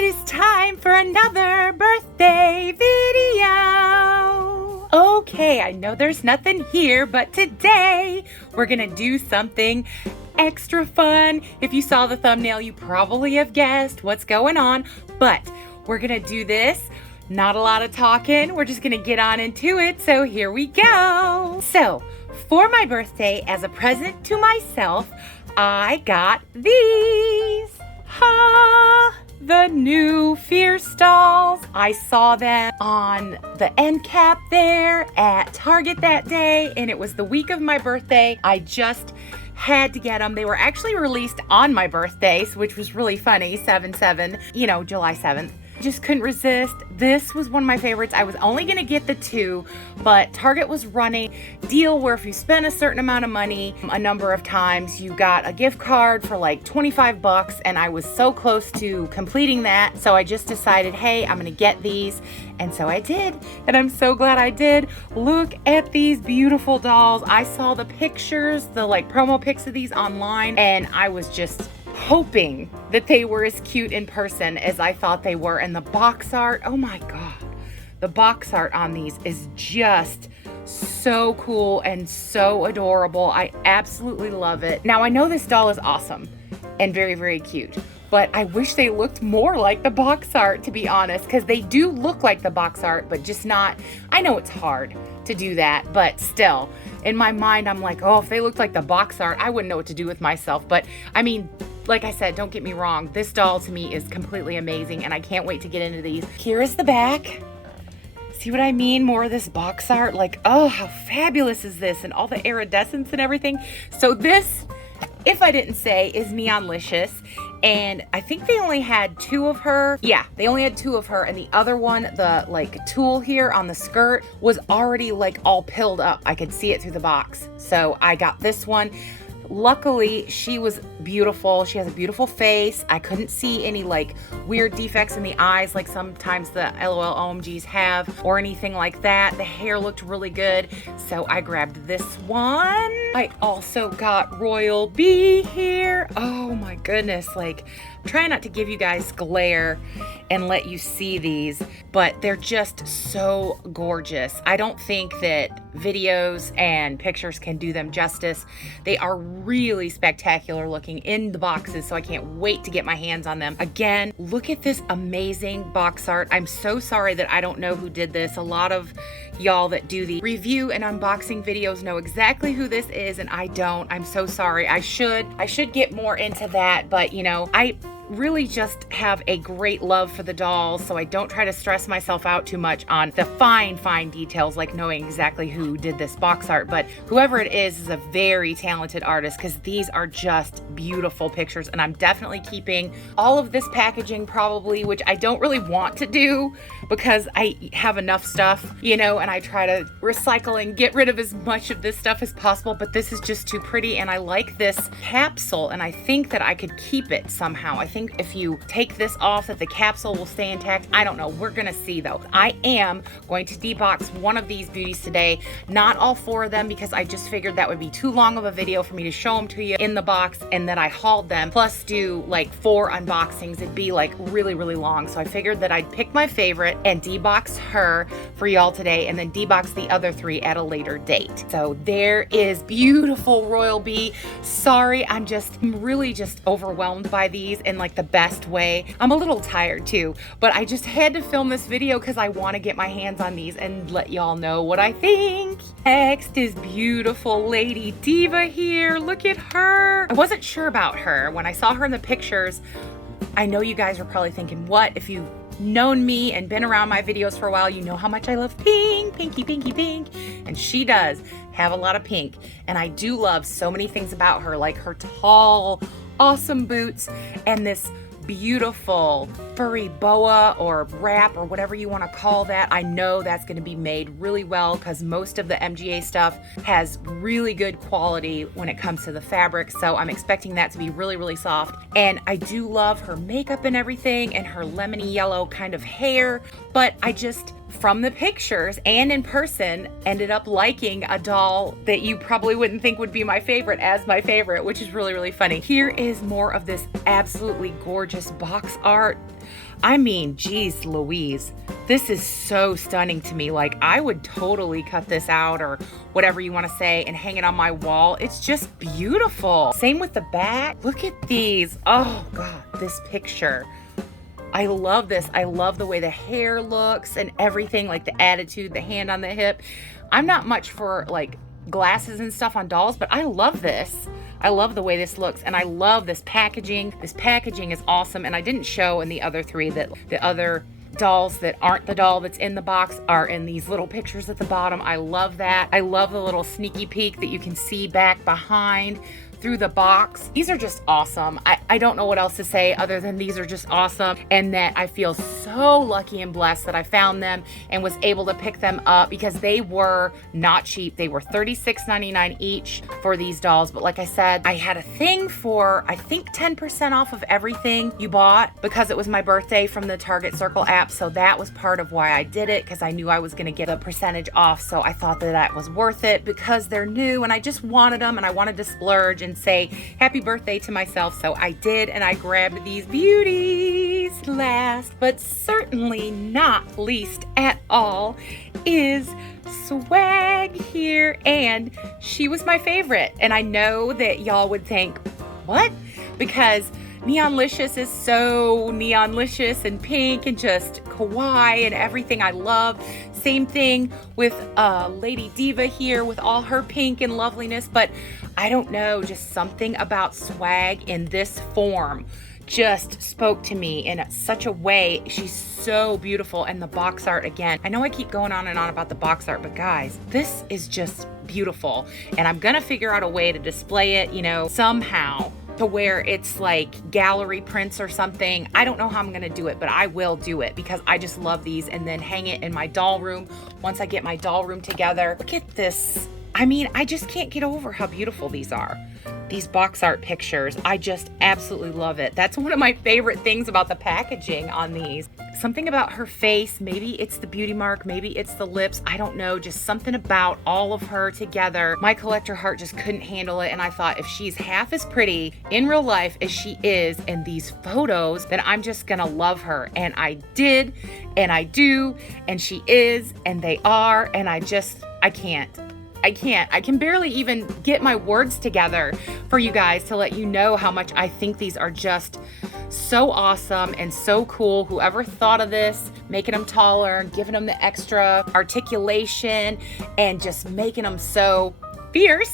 It is time for another birthday video. Okay, I know there's nothing here, but today we're gonna do something extra fun. If you saw the thumbnail, you probably have guessed what's going on, but we're gonna do this. Not a lot of talking, we're just gonna get on into it, so here we go. So, for my birthday, as a present to myself, I got these. Ha! The new Fierce dolls. I saw them on the end cap there at Target that day, and it was the week of my birthday. I just had to get them. They were actually released on my birthday, which was really funny, 7/7, July 7th. Just couldn't resist. This was one of my favorites. I was only gonna get the two, but Target was running a deal where if you spent a certain amount of money a number of times, you got a gift card for like 25 bucks, and I was so close to completing that. So I just decided, hey, I'm gonna get these. And so I did, and I'm so glad I did. Look at these beautiful dolls. I saw the pictures, the promo pics of these online, and I was just hoping that they were as cute in person as I thought they were. And the box art, oh my God, the box art on these is just so cool and so adorable. I absolutely love it. Now, I know this doll is awesome and very, very cute, but I wish they looked more like the box art, to be honest, because they do look like the box art, but just not. I know it's hard to do that, but still, in my mind, I'm like, oh, if they looked like the box art, I wouldn't know what to do with myself. But I mean, like I said, don't get me wrong, this doll to me is completely amazing, and I can't wait to get into these. Here is the back. See what I mean? More of this box art. Oh, how fabulous is this? And all the iridescence and everything. So this, if I didn't say, is Neonlicious. And I think they only had two of her. Yeah, they only had two of her. And the other one, the tool here on the skirt, was already all pilled up. I could see it through the box. So I got this one. Luckily, she was beautiful. She has a beautiful face. I couldn't see any weird defects in the eyes like sometimes the LOL OMGs have, or anything like that. The hair looked really good, so I grabbed this one. I also got Royal Bee here. Oh my goodness, I'm trying not to give you guys glare and let you see these, but they're just so gorgeous. I don't think that videos and pictures can do them justice. They are really spectacular looking in the boxes, so I can't wait to get my hands on them. Again, look at this amazing box art. I'm so sorry that I don't know who did this. A lot of y'all that do the review and unboxing videos know exactly who this is, and I don't. I'm so sorry. I should get more into that, but I really just have a great love for the dolls, so I don't try to stress myself out too much on the fine details, like knowing exactly who did this box art. But whoever it is a very talented artist, because these are just beautiful pictures. And I'm definitely keeping all of this packaging probably, which I don't really want to do because I have enough stuff, and I try to recycle and get rid of as much of this stuff as possible, but this is just too pretty. And I like this capsule, and I think that I could keep it somehow. I think if you take this off that the capsule will stay intact. I don't know. We're gonna see though. I am going to debox one of these beauties today. Not all four of them, because I just figured that would be too long of a video for me to show them to you in the box and that I hauled them, plus do 4 unboxings. It'd be really, really long. So I figured that I'd pick my favorite and debox her for y'all today, and then debox the other 3 at a later date. So there is beautiful Royal Bee. Sorry, I'm really just overwhelmed by these in the best way. I'm a little tired too, but I just had to film this video because I want to get my hands on these and let y'all know what I think. Next is beautiful Lady Diva here. Look at her. I wasn't sure about her when I saw her in the pictures. I know you guys are probably thinking, what? If you've known me and been around my videos for a while, you know how much I love pink, pinky, pinky, pink. And she does have a lot of pink. And I do love so many things about her, like her tall, awesome boots and this beautiful furry boa or wrap or whatever you want to call that. I know that's going to be made really well because most of the MGA stuff has really good quality when it comes to the fabric, so I'm expecting that to be really, really soft. And I do love her makeup and everything and her lemony yellow kind of hair, but I just from the pictures and in person, ended up liking a doll that you probably wouldn't think would be my favorite as my favorite, which is really, really funny. Here is more of this absolutely gorgeous box art. I mean, geez Louise, this is so stunning to me. Like, I would totally cut this out or whatever you want to say and hang it on my wall. It's just beautiful. Same with the back. Look at these. Oh God, this picture. I love this. I love the way the hair looks and everything, like the attitude, the hand on the hip. I'm not much for like glasses and stuff on dolls, but I love this. I love the way this looks, and I love this packaging. This packaging is awesome, and I didn't show in the other three that the other dolls that aren't the doll that's in the box are in these little pictures at the bottom. I love that. I love the little sneaky peek that you can see back behind through the box. These are just awesome. I don't know what else to say other than these are just awesome, and that I feel so lucky and blessed that I found them and was able to pick them up because they were not cheap. They were $36.99 each for these dolls, but like I said, I had a thing for I think 10% off of everything you bought because it was my birthday from the Target Circle app, so that was part of why I did it, because I knew I was going to get a percentage off. So I thought that that was worth it because they're new and I just wanted them and I wanted to splurge and say happy birthday to myself. So I did, and I grabbed these beauties. Last but certainly not least at all is Swag here, and she was my favorite. And I know that y'all would think, what? Because Neonlicious is so neonlicious and pink and just kawaii and everything I love. Same thing with Lady Diva here with all her pink and loveliness, but I don't know, just something about Swag in this form just spoke to me in such a way. She's so beautiful, and the box art again. I know I keep going on and on about the box art, but guys, this is just beautiful, and I'm gonna figure out a way to display it, you know, somehow to where it's like gallery prints or something. I don't know how I'm gonna do it, but I will do it because I just love these, and then hang it in my doll room once I get my doll room together. Look at this. I mean, I just can't get over how beautiful these are. These box art pictures, I just absolutely love it. That's one of my favorite things about the packaging on these. Something about her face, maybe it's the beauty mark, maybe it's the lips, I don't know, just something about all of her together. My collector heart just couldn't handle it, and I thought if she's half as pretty in real life as she is in these photos, then I'm just gonna love her. And I did, and I do, and she is, and they are, and I can't. I can barely even get my words together for you guys to let you know how much I think these are just so awesome and so cool. Whoever thought of this, making them taller, giving them the extra articulation, and just making them so fierce.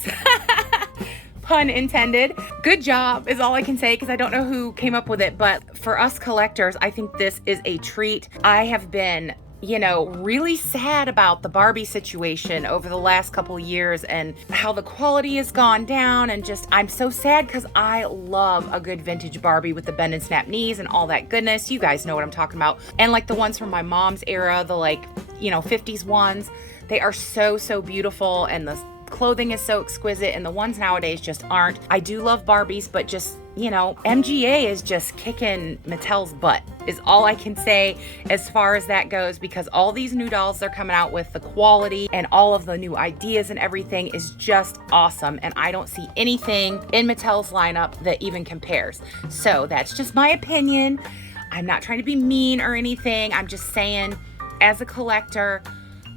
Pun intended. Good job is all I can say, because I don't know who came up with it, but for us collectors, I think this is a treat. I have been, you know, really sad about the Barbie situation over the last couple years and how the quality has gone down, and just I'm so sad because I love a good vintage Barbie with the bend and snap knees and all that goodness. You guys know what I'm talking about. And like the ones from my mom's era, the like, you know, 50s ones, they are so beautiful, and the clothing is so exquisite, and the ones nowadays just aren't. I do love Barbies, but just, you know, MGA is just kicking Mattel's butt is all I can say as far as that goes, because all these new dolls they're coming out with, the quality and all of the new ideas and everything is just awesome, and I don't see anything in Mattel's lineup that even compares. So that's just my opinion. I'm not trying to be mean or anything. I'm just saying, as a collector,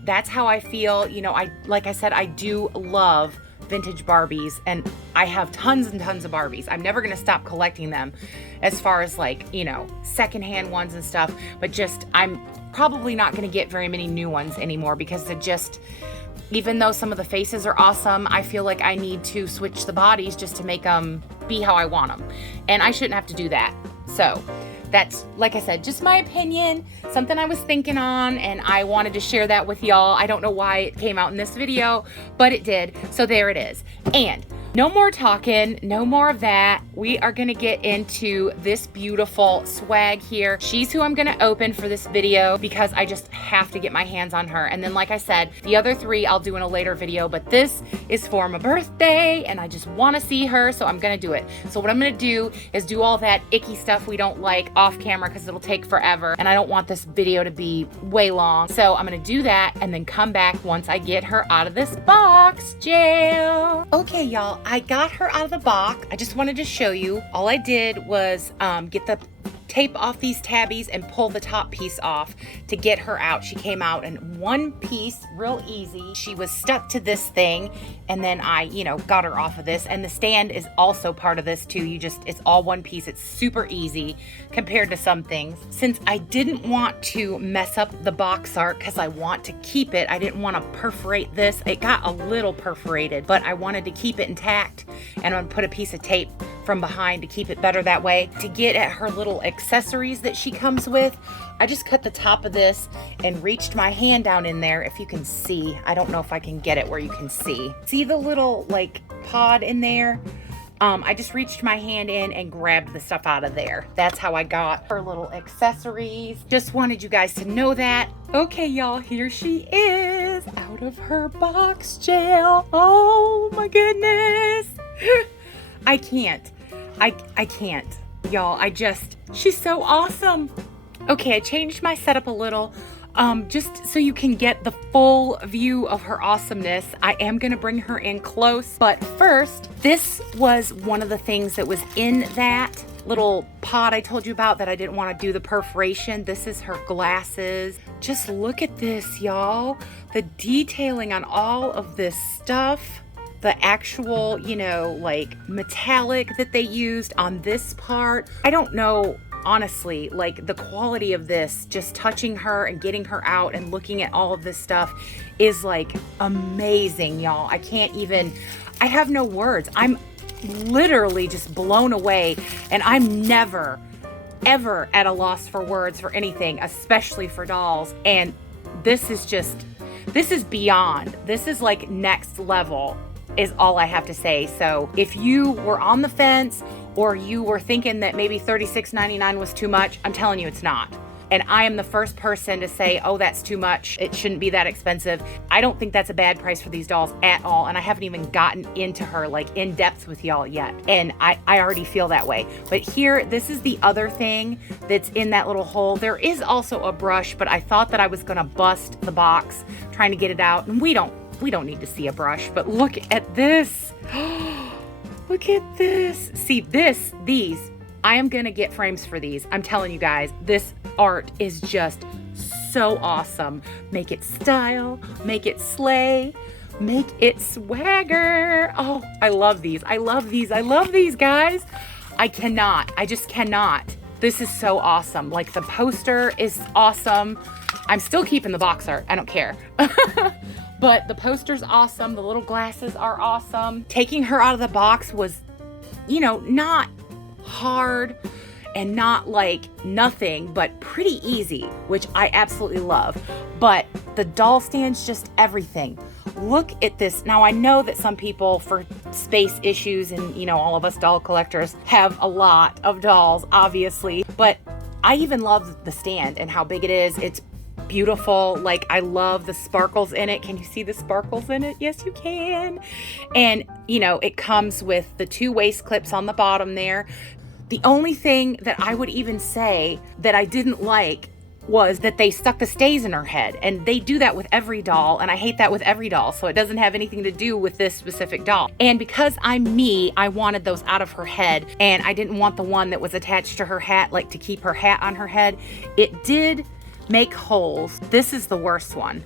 that's how I feel. You know, like I said, I do love vintage Barbies, and I have tons and tons of Barbies. I'm never going to stop collecting them as far as like, you know, secondhand ones and stuff, but just I'm probably not going to get very many new ones anymore, because they're just, even though some of the faces are awesome, I feel like I need to switch the bodies just to make them be how I want them, and I shouldn't have to do that. So that's, like I said, just my opinion, something I was thinking on, and I wanted to share that with y'all. I don't know why it came out in this video, but it did. So there it is. And no more talking, no more of that. we are gonna get into this beautiful swag here. She's who I'm gonna open for this video because I just have to get my hands on her. And then like I said, the other three I'll do in a later video, but this is for my birthday and I just wanna see her, so I'm gonna do it. So what I'm gonna do is do all that icky stuff we don't like off camera because it'll take forever and I don't want this video to be way long. So I'm gonna do that and then come back once I get her out of this box jail. Okay, y'all, I got her out of the box. I just wanted to show you. All I did was get the tape off these tabbies and pull the top piece off to get her out. She came out in one piece, real easy. She was stuck to this thing and then I, got her off of this, and the stand is also part of this too. It's all one piece. It's super easy compared to some things. Since I didn't want to mess up the box art because I want to keep it, I didn't want to perforate this. It got a little perforated, but I wanted to keep it intact, and I'm gonna put a piece of tape from behind to keep it better that way. To get at her little accessories that she comes with, I just cut the top of this and reached my hand down in there. If you can see, I don't know if I can get it where you can see. See the little like pod in there? I just reached my hand in and grabbed the stuff out of there. That's how I got her little accessories. Just wanted you guys to know that. Okay, y'all, here she is out of her box jail. Oh my goodness. I can't. I can't. Y'all, she's so awesome. Okay, I changed my setup a little, just so you can get the full view of her awesomeness. I am gonna bring her in close, but first, this was one of the things that was in that little pod I told you about that I didn't want to do the perforation. This is her glasses. Just look at this, y'all. The detailing on all of this stuff. The actual, like metallic that they used on this part. I don't know, honestly, like the quality of this, just touching her and getting her out and looking at all of this stuff is like amazing, y'all. I have no words. I'm literally just blown away, and I'm never, ever at a loss for words for anything, especially for dolls. And this is beyond. This is like next level. Is all I have to say. So if you were on the fence or you were thinking that maybe $36.99 was too much, I'm telling you it's not. And I am the first person to say, oh, that's too much. It shouldn't be that expensive. I don't think that's a bad price for these dolls at all. And I haven't even gotten into her like in depth with y'all yet. And I already feel that way. But here, this is the other thing that's in that little hole. There is also a brush, but I thought that I was gonna bust the box trying to get it out. And we don't need to see a brush, but look at this. Look at this. See these, I am gonna get frames for these. I'm telling you guys, this art is just so awesome. Make it style, make it slay, make it swagger. Oh, I love these. I love these. I love these, guys. I just cannot. This is so awesome. Like the poster is awesome. I'm still keeping the box art. I don't care. But the poster's awesome. The little glasses are awesome. Taking her out of the box was, not hard and not like nothing, but pretty easy, which I absolutely love. But the doll stand's just everything. Look at this. Now, I know that some people, for space issues, and all of us doll collectors have a lot of dolls, obviously, but I even love the stand and how big it is. It's beautiful. Like, I love the sparkles in it. Can you see the sparkles in it? Yes, you can. And, it comes with the 2 waist clips on the bottom there. The only thing that I would even say that I didn't like was that they stuck the stays in her head, and they do that with every doll, and I hate that with every doll, so it doesn't have anything to do with this specific doll. And because I'm me, I wanted those out of her head, and I didn't want the one that was attached to her hat, like to keep her hat on her head. It did make holes. This is the worst one.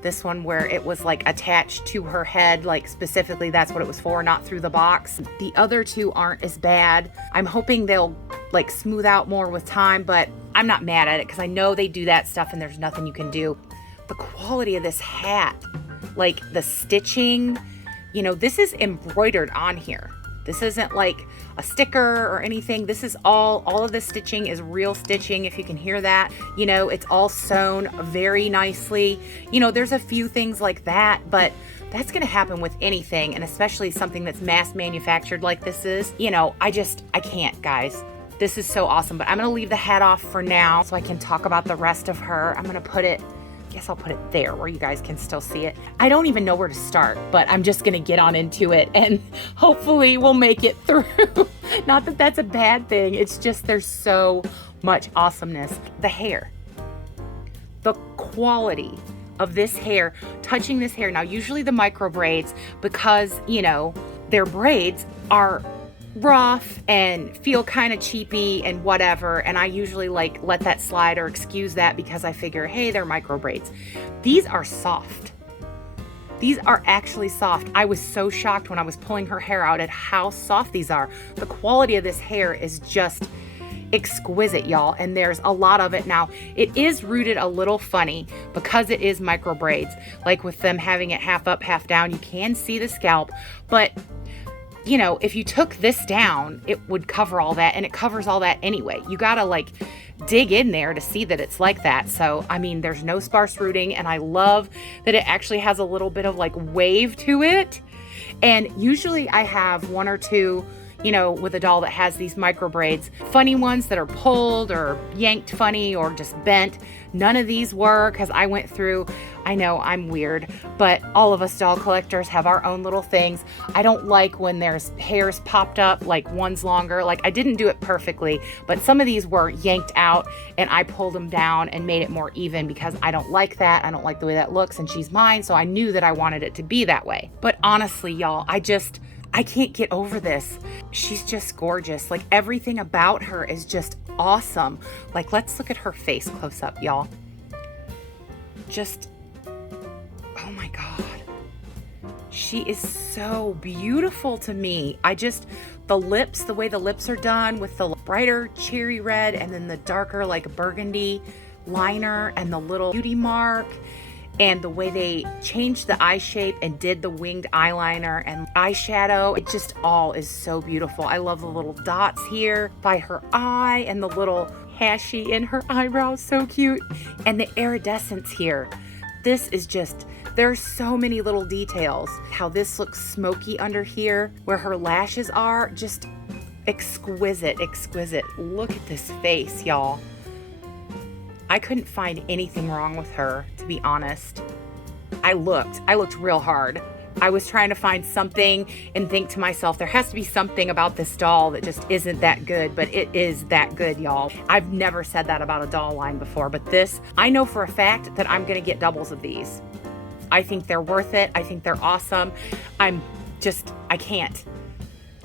This one where it was like attached to her head, like specifically that's what it was for, not through the box. The other 2 aren't as bad. I'm hoping they'll like smooth out more with time, but I'm not mad at it because I know they do that stuff and there's nothing you can do. The quality of this hat, like the stitching, this is embroidered on here. This isn't like a sticker or anything. This is all of the stitching is real stitching, if you can hear that. You know, it's all sewn very nicely. You know, there's a few things like that, but that's gonna happen with anything, and especially something that's mass manufactured like this is. You know, I can't, guys. This is so awesome, but I'm gonna leave the hat off for now so I can talk about the rest of her. I'm gonna put it, I guess I'll put it there where you guys can still see it. I don't even know where to start, but I'm just gonna get on into it and hopefully we'll make it through. Not that that's a bad thing, it's just there's so much awesomeness. The hair, the quality of this hair, touching this hair. Now, usually the micro braids, because, you know, their braids are rough and feel kind of cheapy and whatever, and I usually like let that slide or excuse that because I figure, hey, they're micro braids. These are soft. These are actually soft. I was so shocked when I was pulling her hair out at how soft these are. The quality of this hair is just exquisite, y'all, and there's a lot of it. Now, it is rooted a little funny because it is micro braids, like with them having it half up, half down. You can see the scalp, but you know, if you took this down, it would cover all that, and it covers all that anyway. You gotta like dig in there to see that it's like that. So, I mean, there's no sparse rooting, and I love that it actually has a little bit of like wave to it. And usually I have one or two, you know, with a doll that has these micro braids, funny ones that are pulled or yanked funny or just bent. None of these were, because I went through, I know I'm weird, but all of us doll collectors have our own little things. I don't like when there's hairs popped up, like one's longer. Like, I didn't do it perfectly, but some of these were yanked out and I pulled them down and made it more even because I don't like that. I don't like the way that looks, and she's mine, so I knew that I wanted it to be that way. But honestly, y'all, I can't get over this. She's just gorgeous. Like, everything about her is just awesome. Like, let's look at her face close up, y'all. Just, oh my God. She is so beautiful to me. The lips, the way the lips are done with the brighter cherry red and then the darker like burgundy liner and the little beauty mark. And the way they changed the eye shape and did the winged eyeliner and eyeshadow, it just all is so beautiful. I love the little dots here by her eye and the little hashy in her eyebrows, so cute. And the iridescence here. This is just, there's so many little details. How this looks smoky under here, where her lashes are, just exquisite, exquisite. Look at this face, y'all. I couldn't find anything wrong with her, to be honest. I looked real hard. I was trying to find something and think to myself, there has to be something about this doll that just isn't that good, but it is that good, y'all. I've never said that about a doll line before, but this, I know for a fact that I'm gonna get doubles of these. I think they're worth it. I think they're awesome. I can't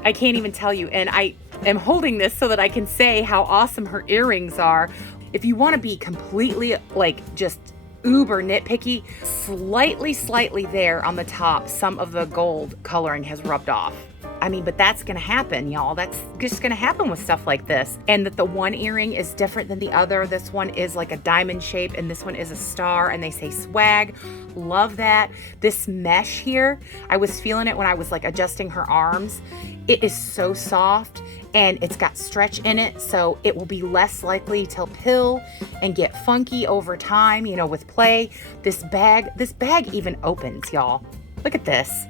even tell you. And I am holding this so that I can say how awesome her earrings are. If you want to be completely like just uber nitpicky, slightly there on the top, some of the gold coloring has rubbed off. I mean, but that's gonna happen, y'all. That's just gonna happen with stuff like this. And that the one earring is different than the other. This one is like a diamond shape and this one is a star, and they say swag. Love that. This mesh here, I was feeling it when I was like adjusting her arms. It is so soft and it's got stretch in it, so it will be less likely to pill and get funky over time, you know, with play. This bag even opens, y'all. Look at this.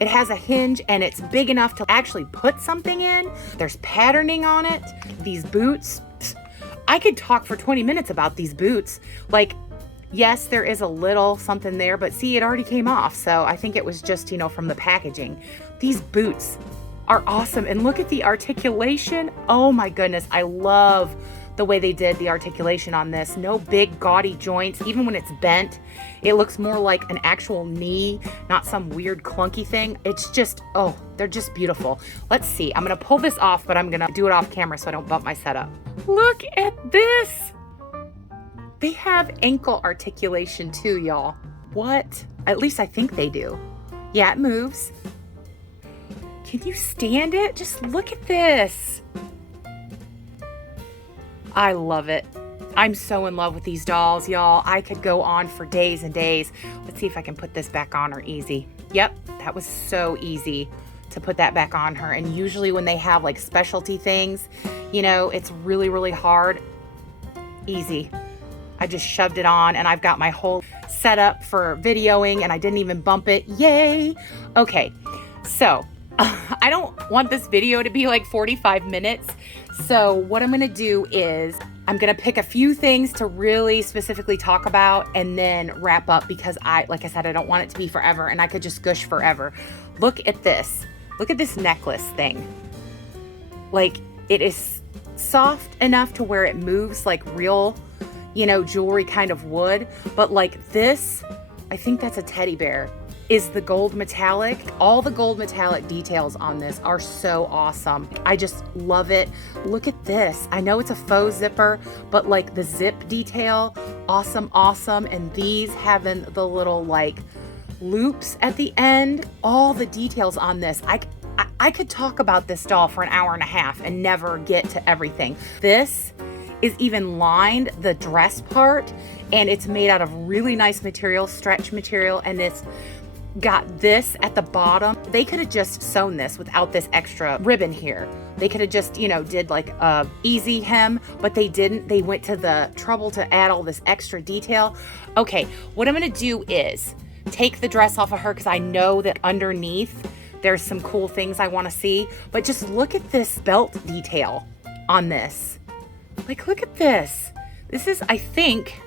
It has a hinge and it's big enough to actually put something in. There's patterning on it. These boots, I could talk for 20 minutes about these boots. Like, yes, there is a little something there, but see, it already came off. So I think it was just, you know, from the packaging. These boots are awesome. And look at the articulation. Oh my goodness. I love the way they did the articulation on this. No big gaudy joints. Even when it's bent, it looks more like an actual knee, not some weird clunky thing. It's just, oh, they're just beautiful. Let's see. I'm gonna pull this off, but I'm gonna do it off camera so I don't bump my setup. Look at this. They have ankle articulation too, y'all. What? At least I think they do. Yeah, it moves. Can you stand it? Just look at this. I love it. I'm so in love with these dolls, y'all. I could go on for days and days. Let's see if I can put this back on her easy. Yep, that was so easy. to put that back on her. And usually when they have like specialty things, you know, it's really, really hard. Easy. I just shoved it on and I've got my whole setup for videoing and I didn't even bump it. Yay. Okay. So I don't want this video to be like 45 minutes. So what I'm going to do is I'm going to pick a few things to really specifically talk about and then wrap up because like I said, I don't want it to be forever and I could just gush forever. Look at this. Look at this necklace thing. Like, it is soft enough to where it moves like real, you know, jewelry kind of would. But like this, I think that's a teddy bear, is the gold metallic. All the gold metallic details on this are so awesome. I just love it. Look at this. I know it's a faux zipper, but like the zip detail, awesome, awesome. And these having the little like loops at the end, all the details on this. I could talk about this doll for an hour and a half and never get to everything. This is even lined, the dress part, and it's made out of really nice material, stretch material, and it's got this at the bottom. They could have just sewn this without this extra ribbon here. They could have just, you know, did like a easy hem, but they didn't. They went to the trouble to add all this extra detail. Okay, what I'm gonna do is take the dress off of her because I know that underneath there's some cool things I want to see, but just look at this belt detail on this. Like, look at this. This is, I think,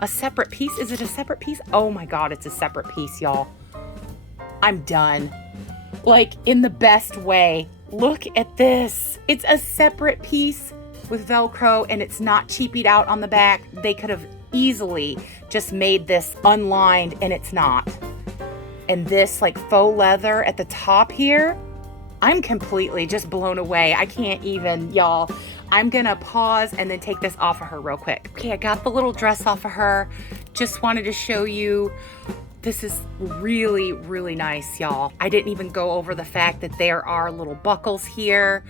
a separate piece. Is it a separate piece? Oh my God, it's a separate piece, y'all. I'm done. Like, in the best way. Look at this. It's a separate piece with Velcro and it's not cheapied out on the back. They could have easily just made this unlined and it's not. And this like faux leather at the top here, I'm completely just blown away. I can't even, y'all. I'm gonna pause and then take this off of her real quick. Okay, I got the little dress off of her. Just wanted to show you. This is really, really nice, y'all. I didn't even go over the fact that there are little buckles here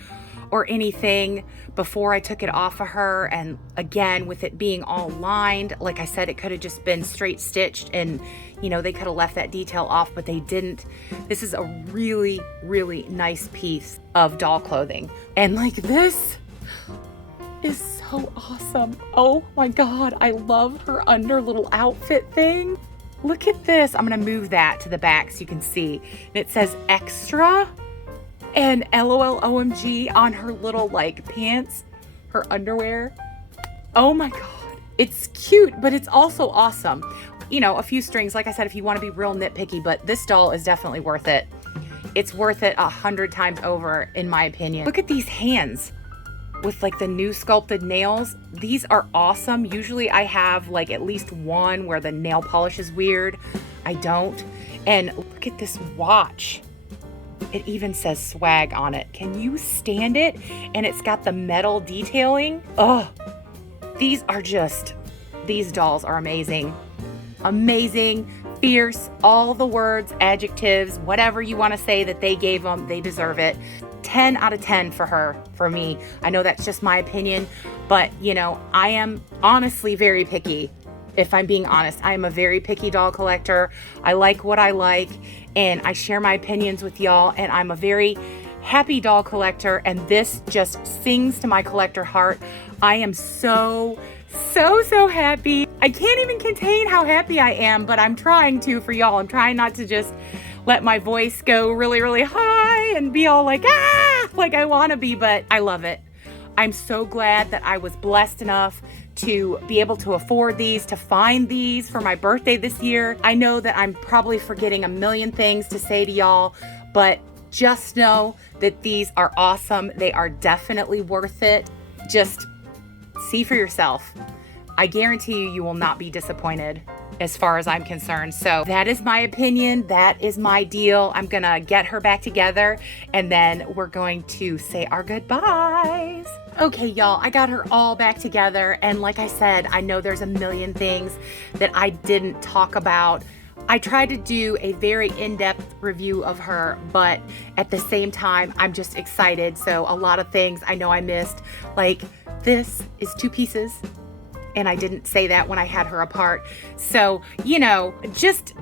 or anything before I took it off of her. And again, with it being all lined, like I said, it could have just been straight stitched and, you know, they could have left that detail off, but they didn't. This is a really, really nice piece of doll clothing. And like this is so awesome. Oh my God, I love her under little outfit thing. Look at this. I'm gonna move that to the back so you can see. And it says extra and LOL OMG on her little like pants, her underwear. Oh my God. It's cute, but it's also awesome. You know, a few strings, like I said, if you want to be real nitpicky, but this doll is definitely worth it. It's worth it 100 times over, in my opinion. Look at these hands with like the new sculpted nails. These are awesome. Usually I have like at least one where the nail polish is weird. I don't. And look at this watch. It even says swag on it. Can you stand it? And it's got the metal detailing. Oh, these dolls are amazing. Amazing, fierce, all the words, adjectives, whatever you want to say that they gave them, they deserve it. 10 out of 10 for her, for me. I know that's just my opinion, but you know, I am honestly very picky. If I'm being honest, I am a very picky doll collector. I like what I like and I share my opinions with y'all, and I'm a very happy doll collector, and this just sings to my collector heart. I am so happy. I can't even contain how happy I am, but I'm trying to for y'all. I'm trying not to just let my voice go really, really high and be all like, ah, like I want to be, but I love it. I'm so glad that I was blessed enough to be able to afford these, to find these for my birthday this year. I know that I'm probably forgetting a million things to say to y'all, but just know that these are awesome. They are definitely worth it. Just see for yourself. I guarantee you, you will not be disappointed as far as I'm concerned. So that is my opinion. That is my deal. I'm gonna get her back together and then we're going to say our goodbyes. Okay, y'all, I got her all back together. And like I said, I know there's a million things that I didn't talk about. I tried to do a very in-depth review of her, but at the same time, I'm just excited. So a lot of things I know I missed, like this is 2 pieces. And I didn't say that when I had her apart. So, you know, just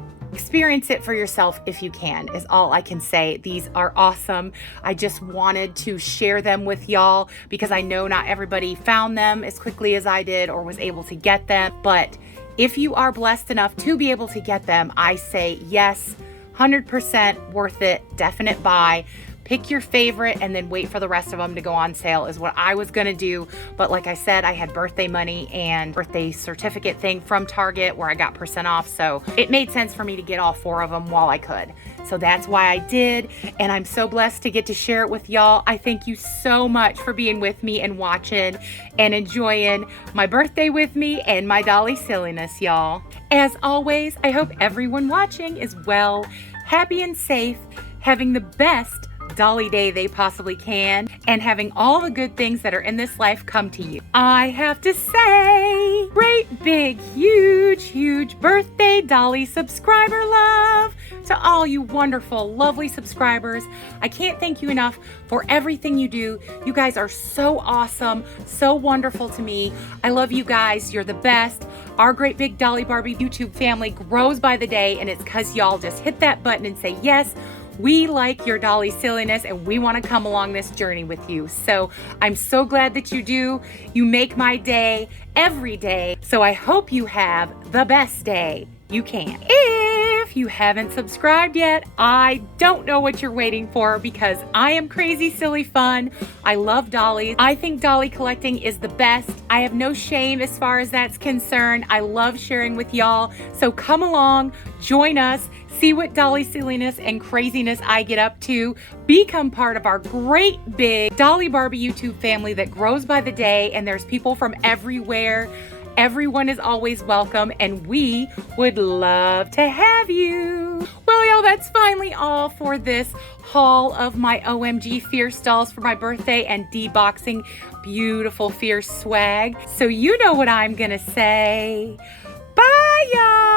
experience it for yourself if you can, is all I can say. These are awesome. I just wanted to share them with y'all because I know not everybody found them as quickly as I did or was able to get them. But if you are blessed enough to be able to get them, I say yes, 100% worth it, definite buy. Pick your favorite and then wait for the rest of them to go on sale is what I was gonna do. But like I said, I had birthday money and birthday certificate thing from Target where I got % off. So it made sense for me to get all 4 of them while I could. So that's why I did. And I'm so blessed to get to share it with y'all. I thank you so much for being with me and watching and enjoying my birthday with me and my Dolly silliness, y'all. As always, I hope everyone watching is well, happy and safe, having the best Dolly day they possibly can, and having all the good things that are in this life come to you. I have to say, great big huge birthday Dolly subscriber love to all you wonderful lovely subscribers. I can't thank you enough for everything you do. You guys are so awesome, so wonderful to me. I love you guys. You're the best. Our great big Dolly Barbie YouTube family grows by the day, and it's because y'all just hit that button and say yes, we like your Dolly silliness and we want to come along this journey with you. So I'm so glad that you do. You make my day every day. So I hope you have the best day you can. If you haven't subscribed yet, I don't know what you're waiting for because I am crazy, silly, fun. I love dollies. I think dolly collecting is the best. I have no shame as far as that's concerned. I love sharing with y'all. So come along, join us, see what dolly silliness and craziness I get up to. Become part of our great big Dolly Barbie YouTube family that grows by the day, and there's people from everywhere. Everyone is always welcome, and we would love to have you. Well, y'all, that's finally all for this haul of my OMG Fierce dolls for my birthday and deboxing beautiful Fierce swag. So you know what I'm gonna say. Bye, y'all.